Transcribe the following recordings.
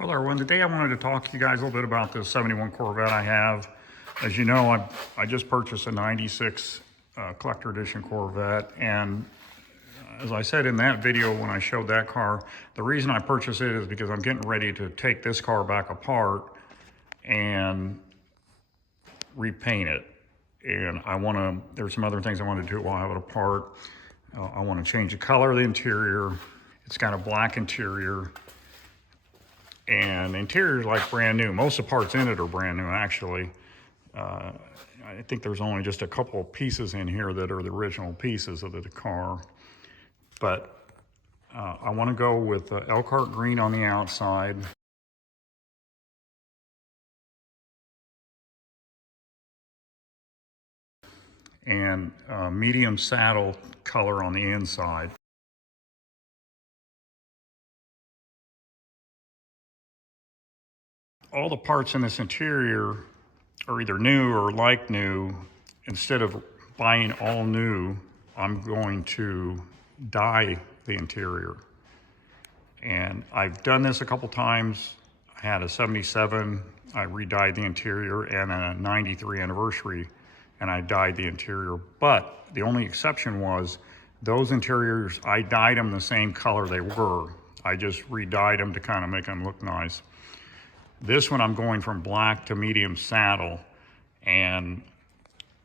Hello everyone, today I wanted to talk to you guys a little bit about this 71 Corvette I have. As you know, I just purchased a 96 collector edition Corvette, and as I said in that video when I showed that car, the reason I purchased it is because I'm getting ready to take this car back apart and repaint it. And there's some other things I want to do while I have it apart. I want to change the color of the interior. It's got a black interior. And the interior is like brand new. Most of the parts in it are brand new, actually. I think there's only just a couple of pieces in here that are the original pieces of the car. But I want to go with Elkhart green on the outside. And medium saddle color on the inside. All the parts in this interior are either new or like new. Instead of buying all new, I'm going to dye the interior. And I've done this a couple times. I had a 77, I re-dyed the interior, and a 93 anniversary, and I dyed the interior. But the only exception was those interiors, I dyed them the same color they were. I just re-dyed them to kind of make them look nice. This one I'm going from black to medium saddle, and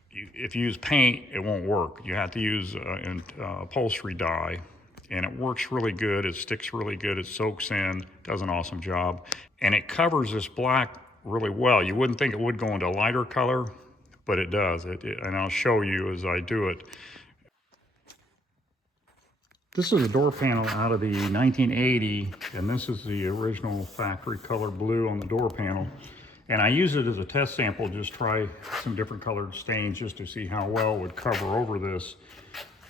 if you use paint, it won't work. You have to use upholstery dye, and it works really good. It sticks really good. It soaks in, does an awesome job, and it covers this black really well. You wouldn't think it would go into a lighter color, but it does. And I'll show you as I do it. This is a door panel out of the 1980, and this is the original factory color blue on the door panel. And I use it as a test sample, just try some different colored stains just to see how well it would cover over this.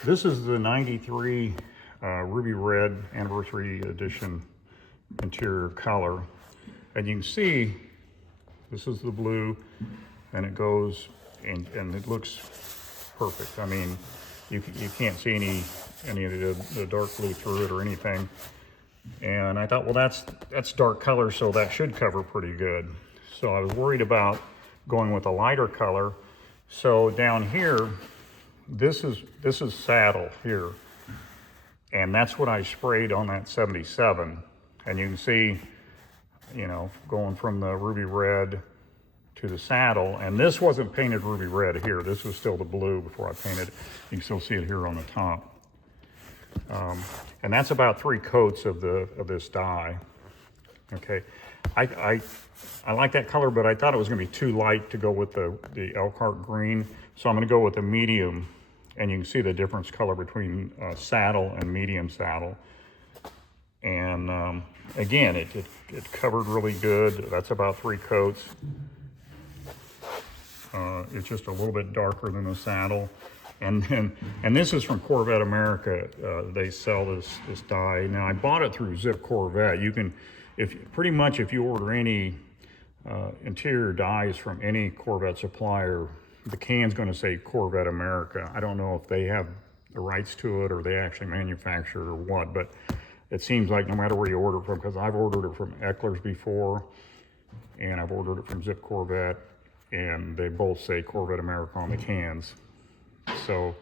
This is the 93 Ruby Red Anniversary Edition interior color. And you can see, this is the blue, and it goes, and it looks perfect. I mean, you can't see any of the dark blue through it or anything. And I thought, well, that's dark color, so that should cover pretty good. So I was worried about going with a lighter color. So down here, this is saddle here. And that's what I sprayed on that 77. And you can see, you know, going from the ruby red to the saddle. And this wasn't painted ruby red here. This was still the blue before I painted it. You can still see it here on the top. And that's about 3 coats of this dye. Okay, I like that color, but I thought it was going to be too light to go with the Elkhart green, so I'm going to go with a medium, and you can see the difference color between saddle and medium saddle. And again, it covered really good. That's about 3 coats. It's just a little bit darker than the saddle. And this is from Corvette America. They sell this dye. Now I bought it through Zip Corvette. You can, pretty much if you order any interior dyes from any Corvette supplier, the can's going to say Corvette America. I don't know if they have the rights to it or they actually manufacture it or what, but it seems like no matter where you order it from, because I've ordered it from Eckler's before, and I've ordered it from Zip Corvette, and they both say Corvette America on the cans. So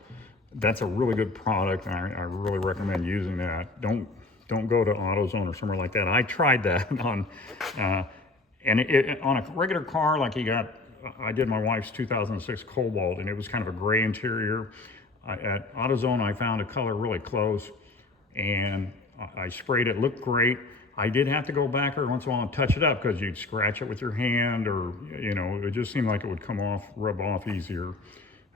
that's a really good product, and I really recommend using that. Don't go to AutoZone or somewhere like that. I tried that on, and on a regular car like I did my wife's 2006 Cobalt, and it was kind of a gray interior. At AutoZone, I found a color really close, and I sprayed it. Looked great. I did have to go back every once in a while and touch it up because you'd scratch it with your hand, or it just seemed like it would rub off easier.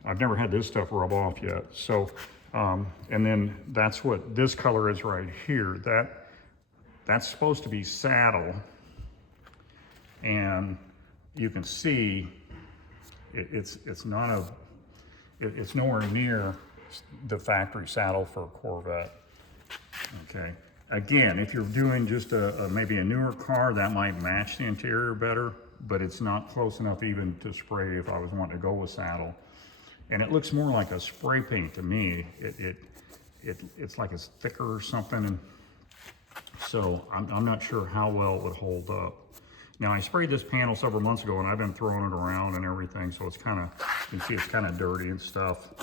I've never had this stuff rub off yet. So, and then that's what this color is right here. That's supposed to be saddle. And you can see it's nowhere near the factory saddle for a Corvette. Okay. Again, if you're doing just maybe a newer car, that might match the interior better, but it's not close enough even to spray if I was wanting to go with saddle. And it looks more like a spray paint to me. It's like it's thicker or something. And So I'm not sure how well it would hold up. Now I sprayed this panel several months ago and I've been throwing it around and everything, so it's kind of, you can see it's kind of dirty and stuff.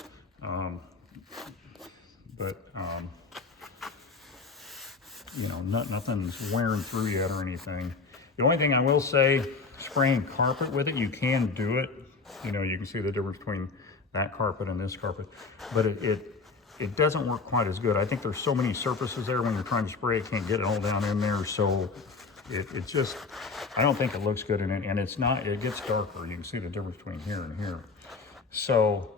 You know, nothing's wearing through yet or anything. The only thing I will say, spraying carpet with it, you can do it. You know, you can see the difference between that carpet and this carpet, but it doesn't work quite as good. I think there's so many surfaces there when you're trying to spray, it can't get it all down in there. So it just, I don't think it looks good in it, and it's not, it gets darker. You can see the difference between here and here. So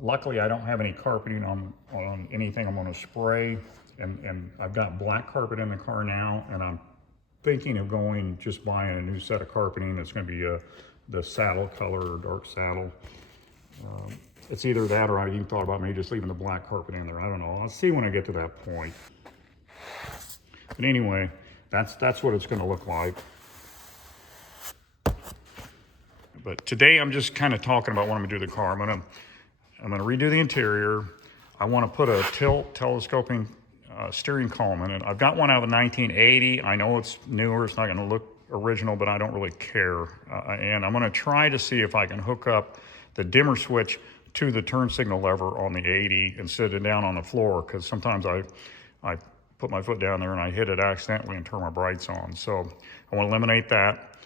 luckily I don't have any carpeting on anything I'm gonna spray, and I've got black carpet in the car now, and I'm thinking of going, just buying a new set of carpeting that's gonna be the saddle color or dark saddle. It's either that or I even thought about maybe just leaving the black carpet in there. I don't know. I'll see when I get to that point. But anyway, that's what it's going to look like. But today I'm just kind of talking about what I'm going to do to the car. I'm going to redo the interior. I want to put a telescoping steering column in it. I've got one out of 1980. I know it's newer. It's not going to look original, but I don't really care. And I'm going to try to see if I can hook up the dimmer switch to the turn signal lever on the 80 and sit it down on the floor, because sometimes I put my foot down there and I hit it accidentally and turn my brights on. So I want to eliminate that,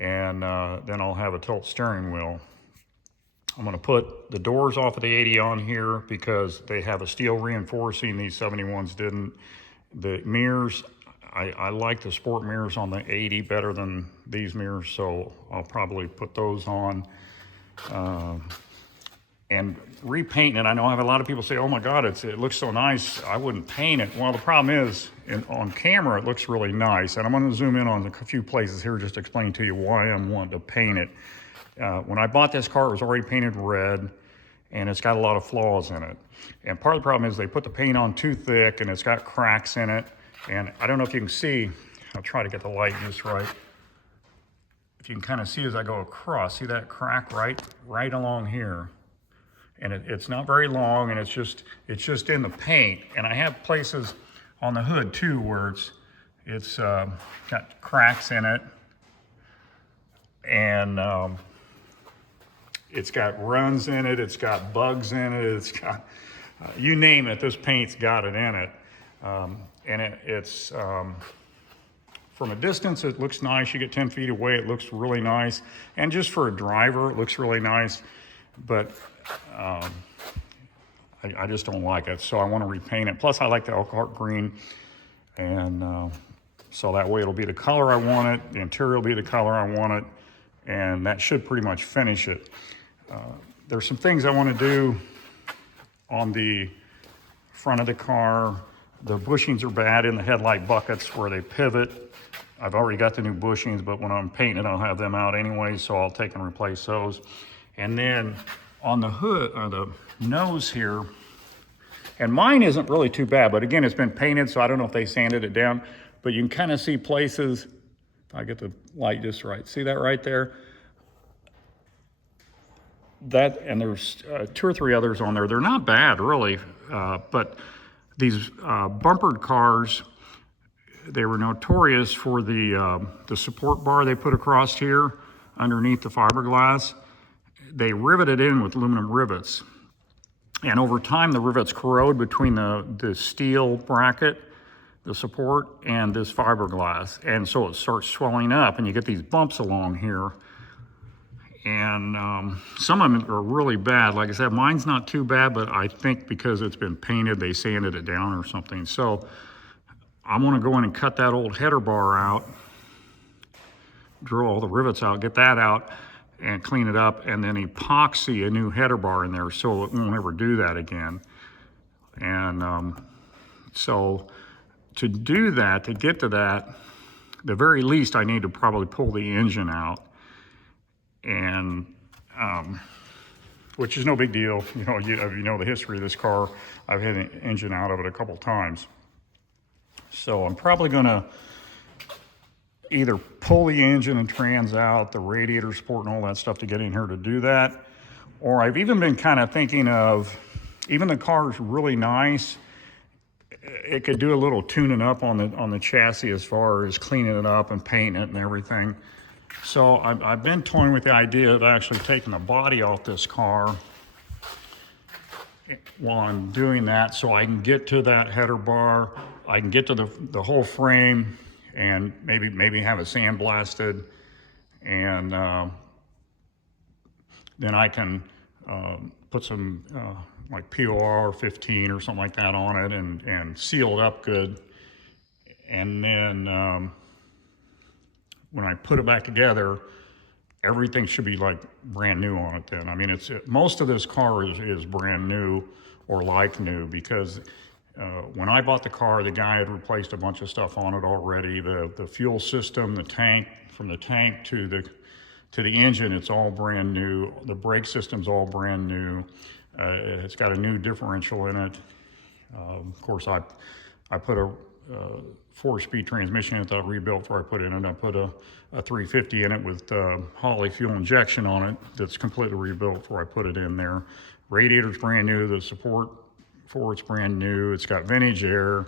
and then I'll have a tilt steering wheel. I'm going to put the doors off of the 80 on here because they have a steel reinforcing. These 71s didn't. The mirrors, I like the sport mirrors on the 80 better than these mirrors, so I'll probably put those on. And repainting it, I know I have a lot of people say, oh my God, it looks so nice, I wouldn't paint it. Well, the problem is, on camera, it looks really nice. And I'm gonna zoom in on a few places here, just to explain to you why I'm wanting to paint it. When I bought this car, it was already painted red, and it's got a lot of flaws in it. And part of the problem is they put the paint on too thick, and it's got cracks in it. And I don't know if you can see, I'll try to get the light just right. If you can kind of see as I go across, see that crack right along here? And it's not very long, and it's just in the paint. And I have places on the hood too where it's got cracks in it, and it's got runs in it, it's got bugs in it, it's got, you name it, this paint's got it in it. And it's from a distance, it looks nice. You get 10 feet away, it looks really nice. And just for a driver, it looks really nice. But I just don't like it, so I want to repaint it. Plus, I like the Elkhart green, and so that way it'll be the color I want it, the interior will be the color I want it, and that should pretty much finish it. There's some things I want to do on the front of the car. The bushings are bad in the headlight buckets where they pivot. I've already got the new bushings, but when I'm painting it, I'll have them out anyway, so I'll take and replace those. And then on the hood, or the nose here, and mine isn't really too bad, but again, it's been painted, so I don't know if they sanded it down, but you can kind of see places, if I get the light just right, see that right there? That, and there's 2 or 3 others on there. They're not bad, really, but these bumpered cars, they were notorious for the support bar they put across here underneath the fiberglass. They riveted in with aluminum rivets. And over time, the rivets corrode between the steel bracket, the support, and this fiberglass. And so it starts swelling up, and you get these bumps along here. And some of them are really bad. Like I said, mine's not too bad, but I think because it's been painted, they sanded it down or something. So I'm gonna go in and cut that old header bar out, drill all the rivets out, get that out, and clean it up, and then epoxy a new header bar in there so it won't ever do that again. And so to do that, to get to that, the very least I need to probably pull the engine out, and which is no big deal. You know the history of this car. I've had an engine out of it a couple times. So I'm probably gonna either pull the engine and trans out, the radiator support and all that stuff to get in here to do that. Or I've even been kind of thinking of, even the car is really nice, it could do a little tuning up on the chassis as far as cleaning it up and painting it and everything. So I've been toying with the idea of actually taking the body off this car while I'm doing that, so I can get to that header bar, I can get to the whole frame, and maybe have it sandblasted, and then I can put some like POR 15 or something like that on it, and seal it up good. And then when I put it back together, everything should be like brand new on it then. I mean, most of this car is brand new or like new, because when I bought the car, the guy had replaced a bunch of stuff on it already. The fuel system, the tank, from the tank to the engine, it's all brand new. The brake system's all brand new. It's got a new differential in it. Of course, I put a 4-speed transmission in it that I rebuilt before I put it in. I put a 350 in it with Holley fuel injection on it that's completely rebuilt before I put it in there. Radiator's brand new. The support for it's brand new. It's got vintage air.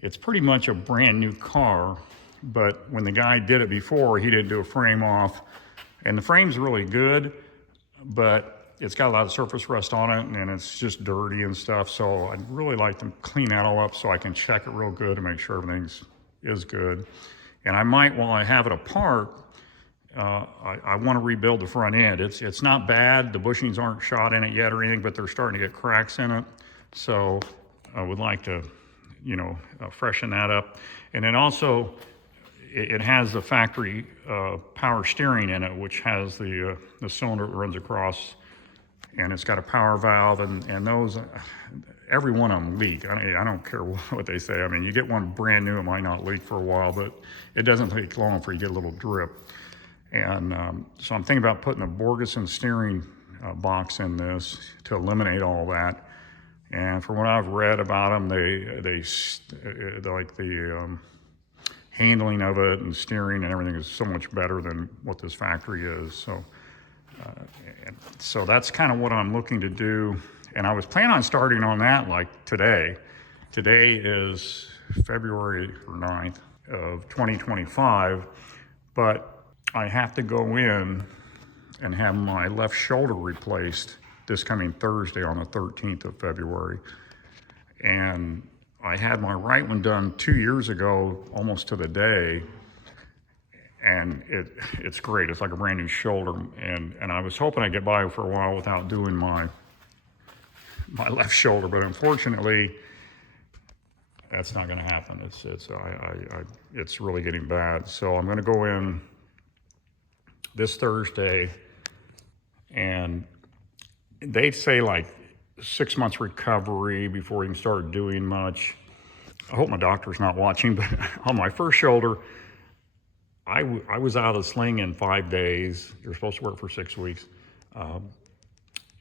It's pretty much a brand new car, but when the guy did it before, he didn't do a frame off. And the frame's really good, but it's got a lot of surface rust on it, and it's just dirty and stuff. So I'd really like to clean that all up so I can check it real good to make sure everything is good. And I might, while I have it apart, I want to rebuild the front end. It's not bad. The bushings aren't shot in it yet or anything, but they're starting to get cracks in it. So I would like to, freshen that up. And then also, it has the factory power steering in it, which has the cylinder that runs across, and it's got a power valve, and those, every one of them leak. I don't care what they say. I mean, you get one brand new, it might not leak for a while, but it doesn't take long before you get a little drip. And so I'm thinking about putting a Borgeson steering box in this to eliminate all that. And from what I've read about them, they like the handling of it and steering and everything is so much better than what this factory is. So that's kind of what I'm looking to do. And I was planning on starting on that like today. Today is February 9th of 2025, but I have to go in and have my left shoulder replaced this coming Thursday on the 13th of February. And I had my right one done 2 years ago, almost to the day, and it's great. It's like a brand new shoulder, and I was hoping I'd get by for a while without doing my left shoulder, but unfortunately, that's not going to happen. It's really getting bad. So I'm going to go in this Thursday, and they say like 6 months recovery before you can start doing much. I hope my doctor's not watching, but on my first shoulder, I was out of the sling in 5 days. You're supposed to work for 6 weeks. I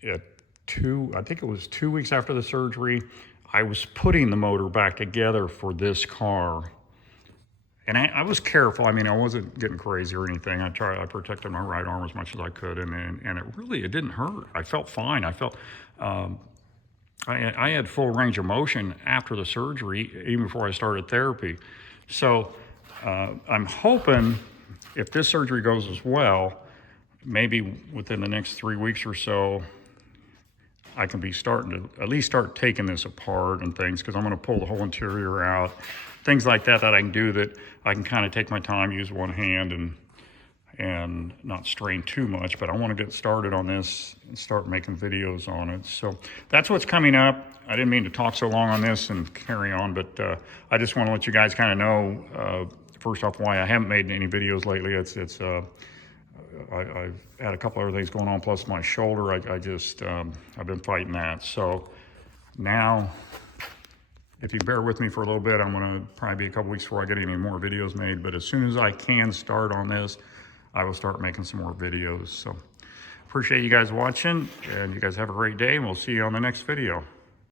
think it was 2 weeks after the surgery, I was putting the motor back together for this car. And I was careful. I mean, I wasn't getting crazy or anything. I protected my right arm as much as I could, and it didn't hurt. I felt fine. I felt, I had full range of motion after the surgery, even before I started therapy. So I'm hoping if this surgery goes as well, maybe within the next 3 weeks or so, I can be starting to at least start taking this apart and things, because I'm going to pull the whole interior out. Things like that I can do, that I can kind of take my time, use one hand, and not strain too much. But I want to get started on this and start making videos on it. So that's what's coming up. I didn't mean to talk so long on this and carry on, but I just want to let you guys kind of know, first off, why I haven't made any videos lately. I've had a couple other things going on, plus my shoulder. I've been fighting that. So now, if you bear with me for a little bit, I'm going to probably be a couple weeks before I get any more videos made. But as soon as I can start on this, I will start making some more videos. So appreciate you guys watching, and you guys have a great day, and we'll see you on the next video.